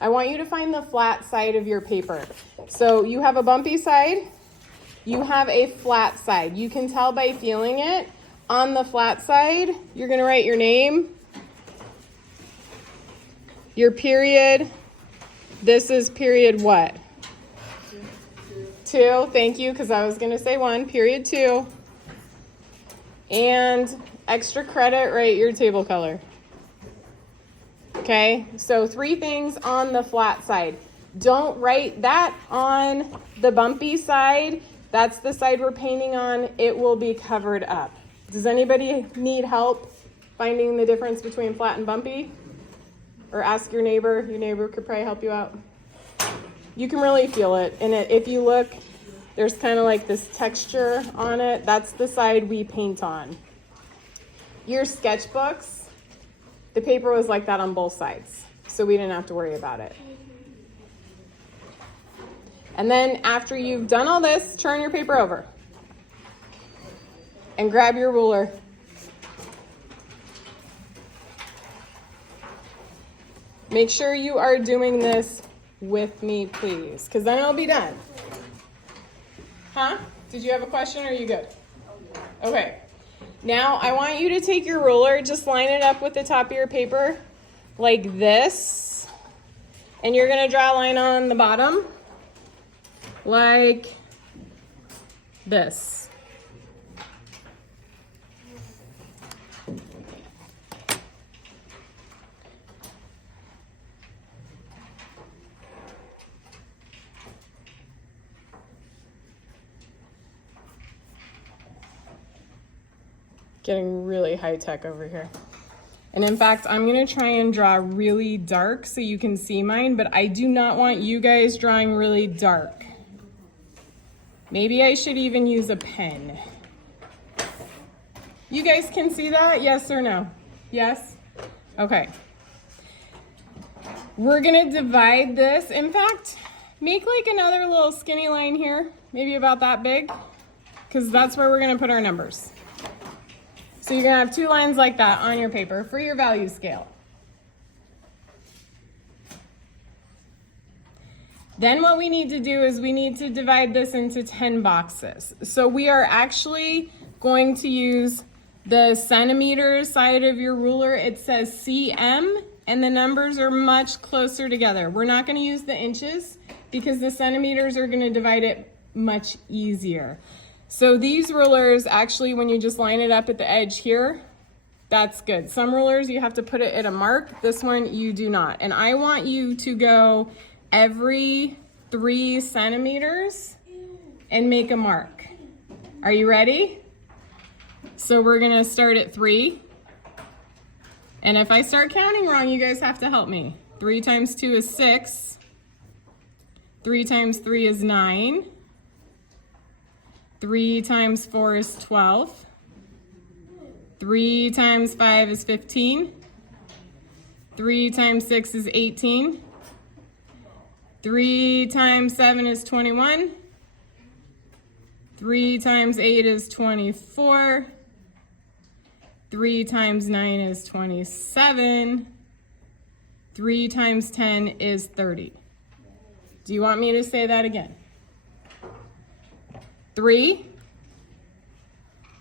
I want you to find the flat side of your paper. So you have a bumpy side, you have a flat side. You can tell by feeling it. On the flat side, you're gonna write your name, your period. This is period what? Two, thank you, because I was gonna say one, period 2. And extra credit, write your table color. Okay, so 3 things on the flat side. Don't write that on the bumpy side. That's the side we're painting on. It will be covered up. Does anybody need help finding the difference between flat and bumpy? Or ask your neighbor. Your neighbor could probably help you out. You can really feel it. And if you look, there's kind of like this texture on it. That's the side we paint on. Your sketchbooks, the paper was like that on both sides, so we didn't have to worry about it. And then after you've done all this, turn your paper over and grab your ruler. Make sure you are doing this with me, please, because then it'll be done. Huh? Did you have a question or are you good? Okay. Now I want you to take your ruler, just line it up with the top of your paper like this. And you're gonna draw a line on the bottom like this. Getting really high tech over here. And in fact, I'm gonna try and draw really dark so you can see mine, but I do not want you guys drawing really dark. Maybe I should even use a pen. You guys can see that, yes or no? Yes? Okay. We're gonna divide this. In fact, make like another little skinny line here, maybe about that big, because that's where we're gonna put our numbers. So you're gonna have 2 lines like that on your paper for your value scale. Then what we need to do is we need to divide this into 10 boxes. So we are actually going to use the centimeter side of your ruler. It says cm and the numbers are much closer together. We're not gonna use the inches because the centimeters are gonna divide it much easier. So these rulers, actually, when you just line it up at the edge here, that's good. Some rulers, you have to put it at a mark. This one, you do not. And I want you to go every 3 centimeters and make a mark. Are you ready? So we're gonna start at 3. And if I start counting wrong, you guys have to help me. 3 times 2 is 6. 3 times 3 is 9. 3 times 4 is 12. 3 times 5 is 15. 3 times 6 is 18. 3 times 7 is 21. 3 times 8 is 24. 3 times 9 is 27. 3 times 10 is 30. Do you want me to say that again? 3,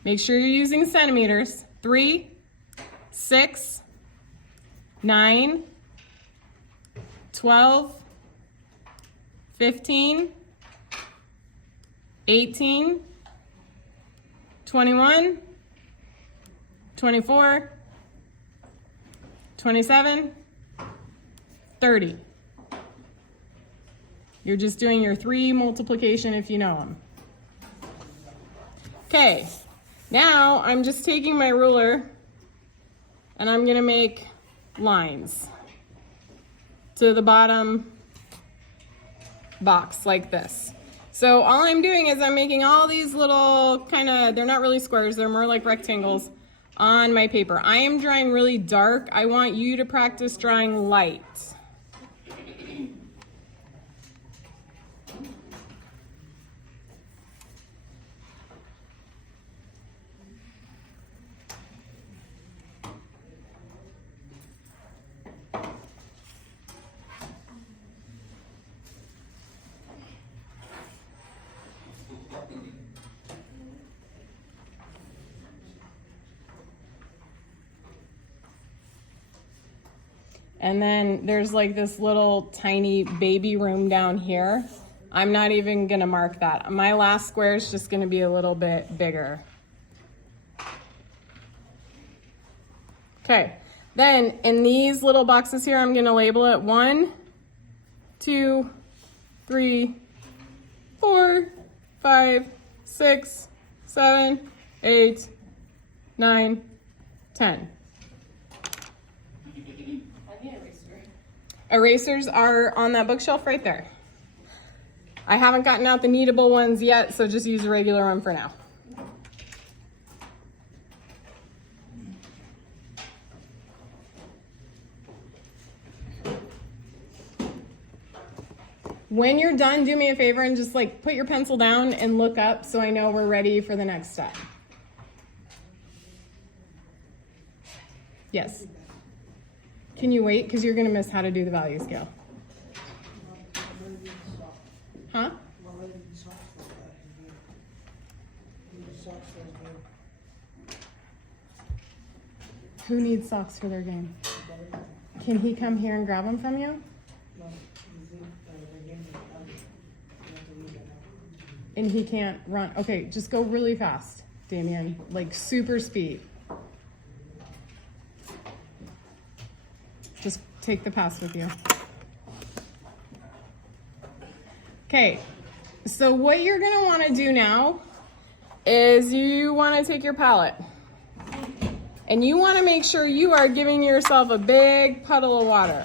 make sure you're using centimeters. 3, 6, 9, 12, 15, 18, 21, 24, 27, 30. You're just doing your 3 multiplication if you know them. Okay, now I'm just taking my ruler and I'm gonna make lines to the bottom box like this. So all I'm doing is I'm making all these little they're not really squares, they're more like rectangles on my paper. I am drawing really dark. I want you to practice drawing light. And then there's like this little tiny baby room down here. I'm not even gonna mark that. My last square is just gonna be a little bit bigger. Okay, then in these little boxes here, I'm gonna label it 1, 2, 3, 4, 5, 6, 7, 8, 9, 10. Erasers are on that bookshelf right there. I haven't gotten out the kneadable ones yet, so just use a regular one for now. When you're done, do me a favor and just like put your pencil down and look up so I know we're ready for the next step. Yes. Can you wait? Because you're going to miss how to do the value scale. Huh? Who needs socks for their game? Can he come here and grab them from you? And he can't run. Okay, just go really fast, Damien. Like super speed. Just take the pass with you. Okay, so what you're gonna wanna do now is you wanna take your palette and you wanna make sure you are giving yourself a big puddle of water.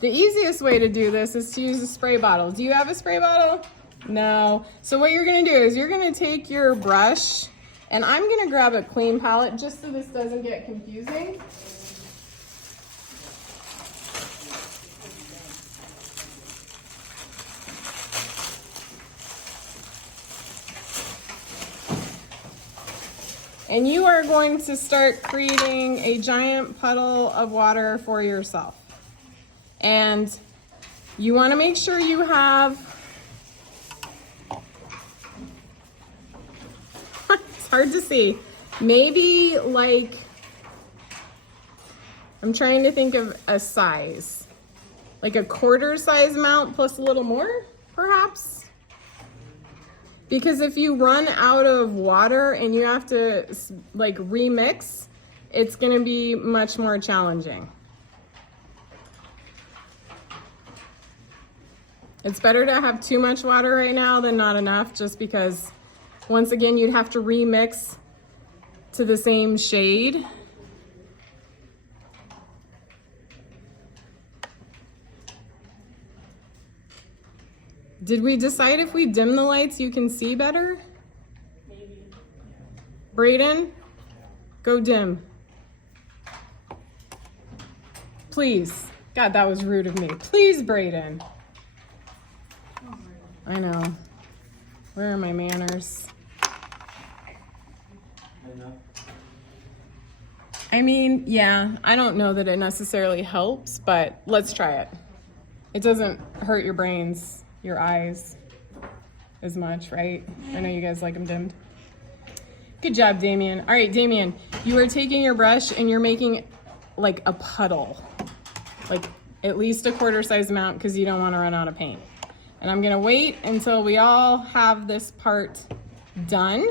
The easiest way to do this is to use a spray bottle. Do you have a spray bottle? No. So what you're gonna do is you're gonna take your brush, and I'm gonna grab a clean palette just so this doesn't get confusing. And you are going to start creating a giant puddle of water for yourself. And you want to make sure you have, it's hard to see, maybe like, I'm trying to think of a size, like a quarter size amount plus a little more, perhaps? Because if you run out of water and you have to like remix, it's going to be much more challenging. It's better to have too much water right now than not enough, just because once again, you'd have to remix to the same shade. Did we decide if we dim the lights, you can see better? Maybe. Brayden, go dim. Please. God, that was rude of me. Please, Brayden. I know. Where are my manners? I mean, yeah, I don't know that it necessarily helps, but let's try it. It doesn't hurt your brains, your eyes as much, right? I know you guys like them dimmed. Good job, Damien. All right, Damien, you are taking your brush and you're making like a puddle, like at least a quarter size amount because you don't want to run out of paint. And I'm gonna wait until we all have this part done.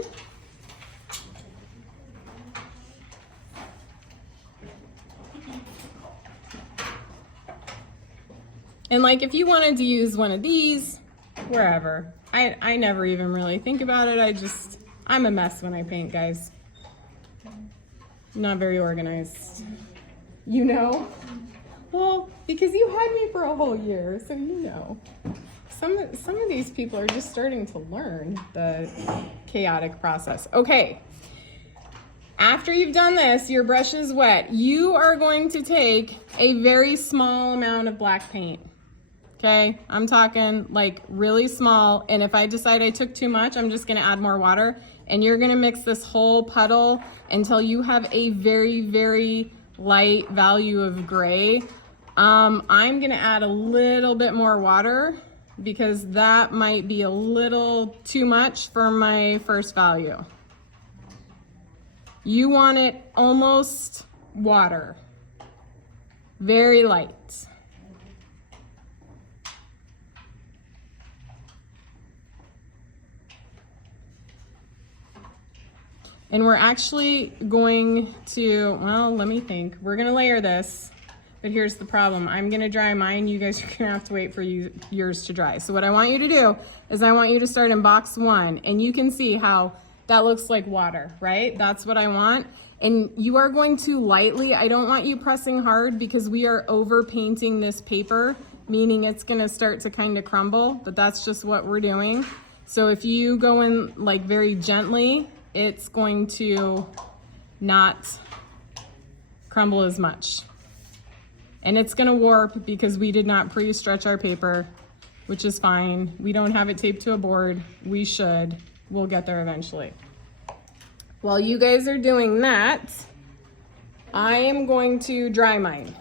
And like if you wanted to use one of these, wherever. I never even really think about it. I'm a mess when I paint, guys. I'm not very organized. You know? Well, because you had me for a whole year, so you know. Some of these people are just starting to learn the chaotic process. Okay. After you've done this, your brush is wet. You are going to take a very small amount of black paint. Okay, I'm talking like really small, and if I decide I took too much, I'm just gonna add more water, and you're gonna mix this whole puddle until you have a very, very light value of gray. I'm gonna add a little bit more water because that might be a little too much for my first value. You want it almost water, very light. And we're actually going to, well, let me think. We're gonna layer this, but here's the problem. I'm gonna dry mine. You guys are gonna have to wait for yours to dry. So what I want you to do is I want you to start in box 1, and you can see how that looks like water, right? That's what I want. And you are going to lightly, I don't want you pressing hard because we are over painting this paper, meaning it's gonna start to kind of crumble, but that's just what we're doing. So if you go in like very gently, it's going to not crumble as much. And it's gonna warp because we did not pre-stretch our paper, which is fine. We don't have it taped to a board. We should. We'll get there eventually. While you guys are doing that, I am going to dry mine.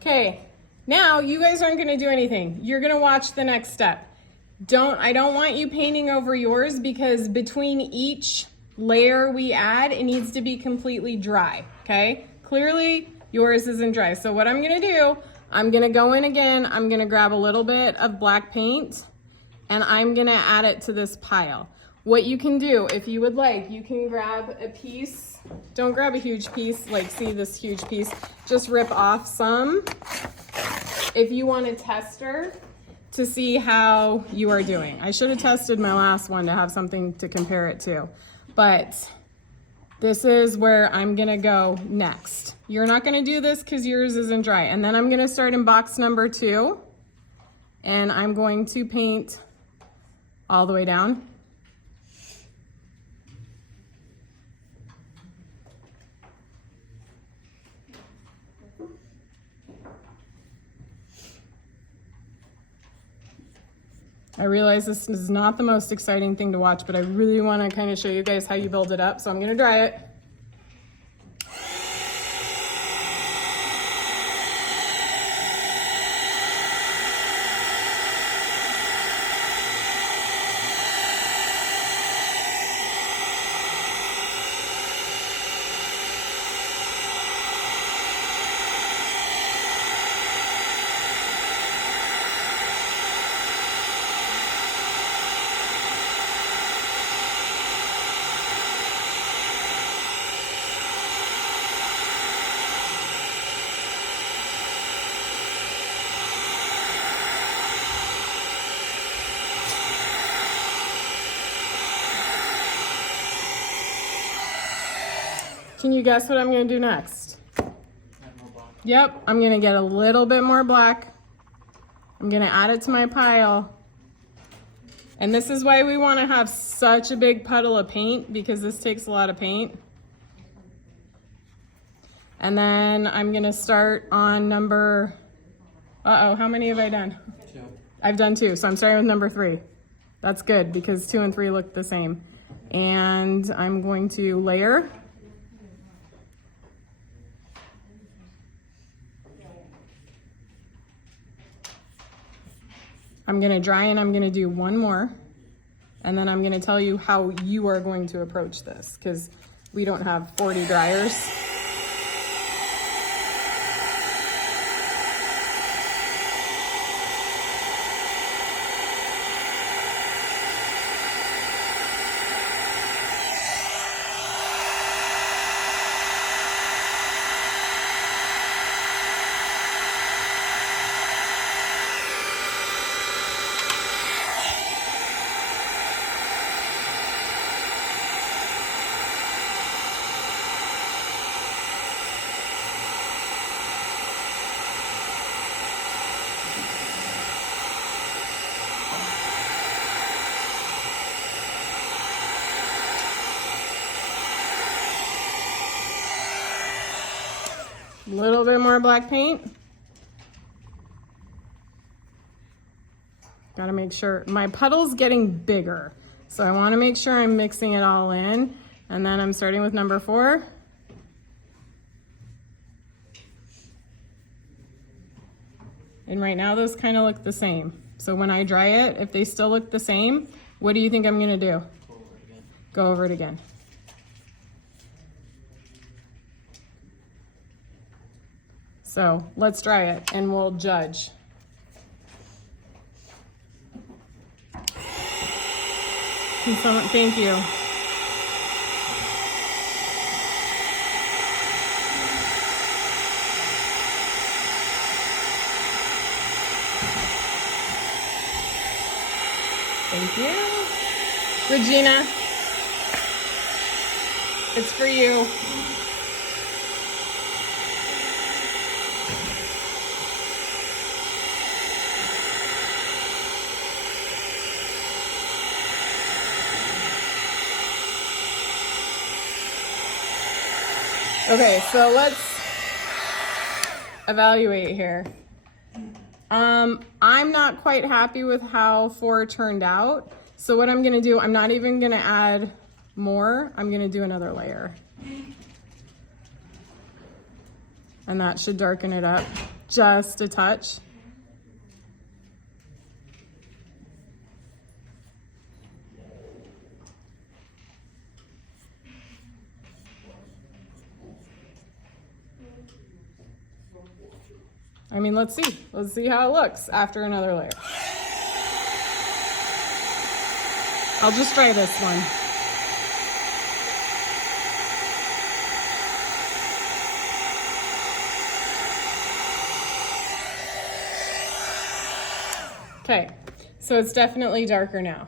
Okay, now you guys aren't gonna do anything. You're gonna watch the next step. I don't want you painting over yours because between each layer we add, it needs to be completely dry, okay? Clearly, yours isn't dry. So what I'm gonna do, I'm gonna go in again, I'm gonna grab a little bit of black paint, and I'm gonna add it to this pile. What you can do, if you would like, you can grab a piece. Don't grab a huge piece, like see this huge piece. Just rip off some. If you want a tester to see how you are doing. I should have tested my last one to have something to compare it to. But this is where I'm gonna go next. You're not gonna do this because yours isn't dry. And then I'm gonna start in box number 2. And I'm going to paint all the way down. I realize this is not the most exciting thing to watch, but I really want to kind of show you guys how you build it up. So I'm going to dry it. Can you guess what I'm gonna do next? Yep, I'm gonna get a little bit more black. I'm gonna add it to my pile. And this is why we wanna have such a big puddle of paint, because this takes a lot of paint. And then I'm gonna start on number, how many have I done? 2. I've done 2, so I'm starting with number 3. That's good, because 2 and 3 look the same. And I'm going to layer. I'm gonna dry and I'm gonna do one more. And then I'm gonna tell you how you are going to approach this, because we don't have 40 dryers. A little bit more black paint. Gotta make sure, my puddle's getting bigger. So I wanna make sure I'm mixing it all in. And then I'm starting with number 4. And right now those kind of look the same. So when I dry it, if they still look the same, what do you think I'm gonna do? Go over it again. So let's dry it and we'll judge. Can someone, thank you. Thank you. Regina, it's for you. Okay, so let's evaluate here. I'm not quite happy with how 4 turned out. So what I'm gonna do, I'm not even gonna add more. I'm gonna do another layer. And that should darken it up just a touch. I mean, let's see how it looks after another layer. I'll just try this one. Okay, so it's definitely darker now.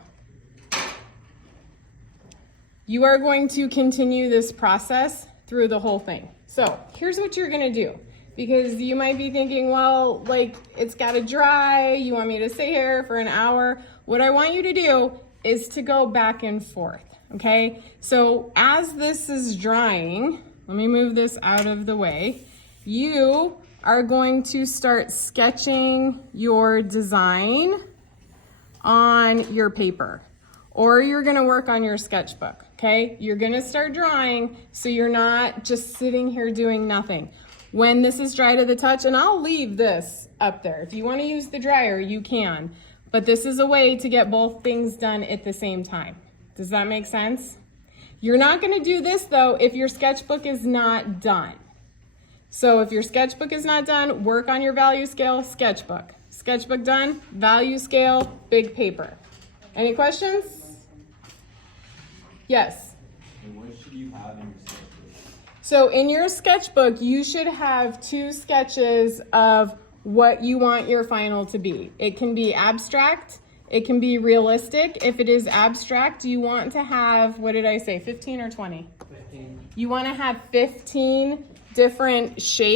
You are going to continue this process through the whole thing. So here's what you're gonna do. Because you might be thinking, well, like, it's gotta dry, you want me to sit here for an hour. What I want you to do is to go back and forth, okay? So as this is drying, let me move this out of the way. You are going to start sketching your design on your paper, or you're gonna work on your sketchbook, okay? You're gonna start drawing so you're not just sitting here doing nothing. When this is dry to the touch, and I'll leave this up there. If you want to use the dryer, you can. But this is a way to get both things done at the same time. Does that make sense? You're not going to do this, though, if your sketchbook is not done. So if your sketchbook is not done, work on your value scale, sketchbook. Sketchbook done, value scale, big paper. Any questions? Yes? And what should you have in your sketchbook? So in your sketchbook, you should have 2 sketches of what you want your final to be. It can be abstract, it can be realistic. If it is abstract, you want to have, what did I say, 15 or 20? 15. You want to have 15 different shapes.